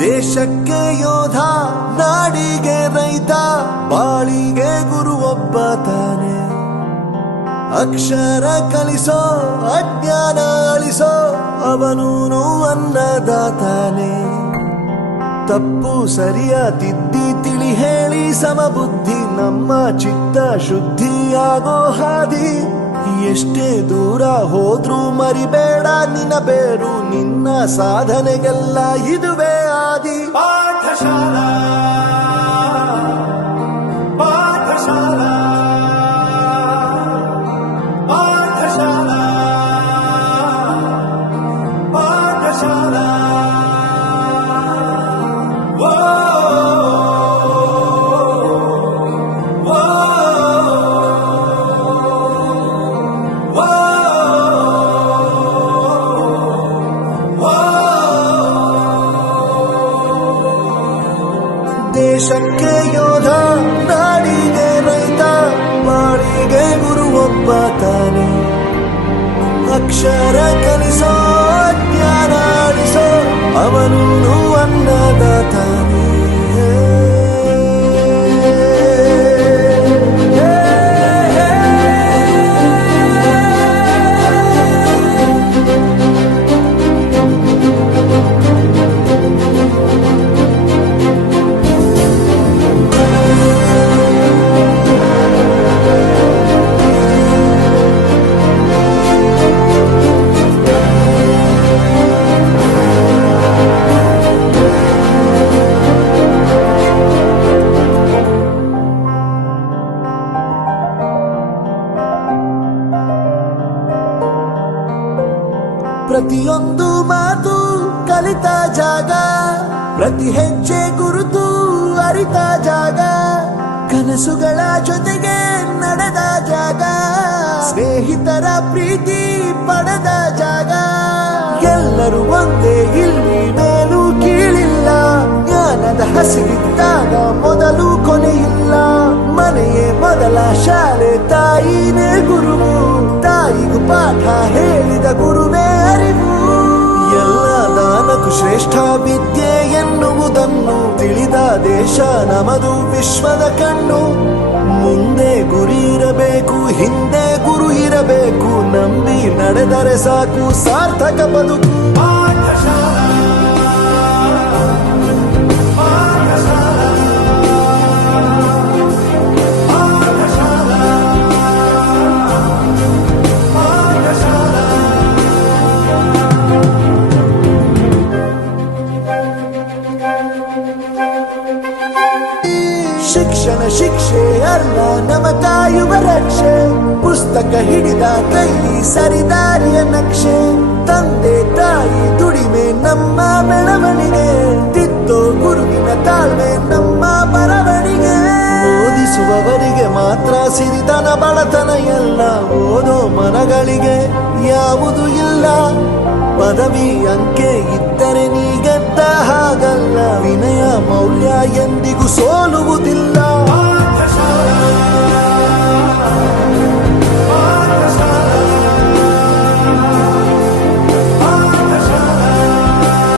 ದೇಶಕ್ಕೆ ಯೋಧ, ನಾಡಿಗೆ ರೈತ, ಬಾಳಿಗೆ ಗುರು ಒಬ್ಬ ತಾನೆ. ಅಕ್ಷರ ಕಲಿಸೋ, ಅಜ್ಞಾನ ಅಳಿಸೋ, ಅವನೂನು ಅನ್ನದಾತಾನೆ. ತಪ್ಪು ಸರಿಯ ತಿದ್ದಿ ತಿಳಿ ಹೇಳಿ ಸಮಬುದ್ಧಿ, ನಮ್ಮ ಚಿತ್ತ ಶುದ್ಧಿಯಾಗೋ ಹಾದಿ. ಎಷ್ಟೇ ದೂರ ಹೋದ್ರೂ ಮರಿಬೇಡ ನಿನ್ನ ಬೇರು, ನಿನ್ನ ಸಾಧನೆಗೆಲ್ಲ ಇದುವೇ ಆದಿ. ಪಾಠಶಾಲಾ ಪಾಠಶಾಲಾ ಪಾಠಶಾಲಾ ಪಾಠಶಾಲಾ. ದೇಶಕ್ಕೆ ಯೋಧ, ನಾಡಿಗೆ ರೈತ, ಬಾಳಿಗೆ ಗುರು ಒಬ್ಬ ತಾನೆ. ಅಕ್ಷರ ಕಲಿಸೋ, ಜ್ಞಾನ ಅಳಿಸೋ, ಅವನೂನು ಅನ್ನದಾತಾನೆ. ಪ್ರತಿಯೊಂದು ಮಾತು ಕಲಿತ ಜಾಗ, ಪ್ರತಿ ಹೆಜ್ಜೆ ಗುರುತು ಅರಿತ ಜಾಗ, ಕನಸುಗಳ ಜೊತೆಗೆ ನಡೆದ ಜಾಗ, ಸ್ನೇಹಿತರ ಪ್ರೀತಿ ಪಡೆದ ಜಾಗ. ಎಲ್ಲರೂ ಒಂದೇ, ಇಲ್ಲಿ ಮೇಲೂ ಕೀಳಿಲ್ಲ, ಜ್ಞಾನದ ಹಸಿವಿದ್ದಾಗ ಮೊದಲು ಕೊನೆಯಿಲ್ಲ. ಮನೆಯೇ ಮೊದಲ ಶಾಲೆ, ತಾಯಿನೇ ಗುರುವು, ತಾಯಿಗೂ ಪಾಠ ಹೇಳಿದ ಗುರುವೇ ಅರಿವು. ಎಲ್ಲ ದಾನಕ್ಕೂ ಶ್ರೇಷ್ಠ ವಿದ್ಯೆ ಎನ್ನುವುದನ್ನು ತಿಳಿದ ದೇಶ ನಮದು, ವಿಶ್ವದ ಕಣ್ಣು. ಮುಂದೆ ಗುರಿ ಇರಬೇಕು, ಹಿಂದೆ ಗುರು ಇರಬೇಕು, ನಂಬಿ ನಡೆದರೆ ಸಾಕು ಸಾರ್ಥಕ ಬದುಕು. ಶಿಕ್ಷಣ ಶಿಕ್ಷೆ ಅಲ್ಲ, ನಮ ಕಾಯುವ ರಕ್ಷೆ. ಪುಸ್ತಕ ಹಿಡಿದ ಕೈ ಸರಿದಾರಿಯ ನಕ್ಷೆ. ತಂದೆ ತಾಯಿ ದುಡಿಮೆ ನಮ್ಮ ಬೆಳವಣಿಗೆ, ತಿದ್ದೋ ಗುರುವಿನ ತಾಳ್ಮೆ ನಮ್ಮ ಬರವಣಿಗೆ. ಓದಿಸುವವರಿಗೆ ಮಾತ್ರ ಸಿರಿತನ ಬಡತನ ಎಲ್ಲ, ಓದೋ ಮನಗಳಿಗೆ ಯಾವುದು ಇಲ್ಲ. ಪದವಿ ಅಂಕೆ ಇದ್ದರೆ ನೀ ಗೆದ್ದ ಹಾಗಲ್ಲ, ವಿನಯ ಮೌಲ್ಯ ಎಂದಿಗೂ ಸೋಲುವುದಿಲ್ಲ.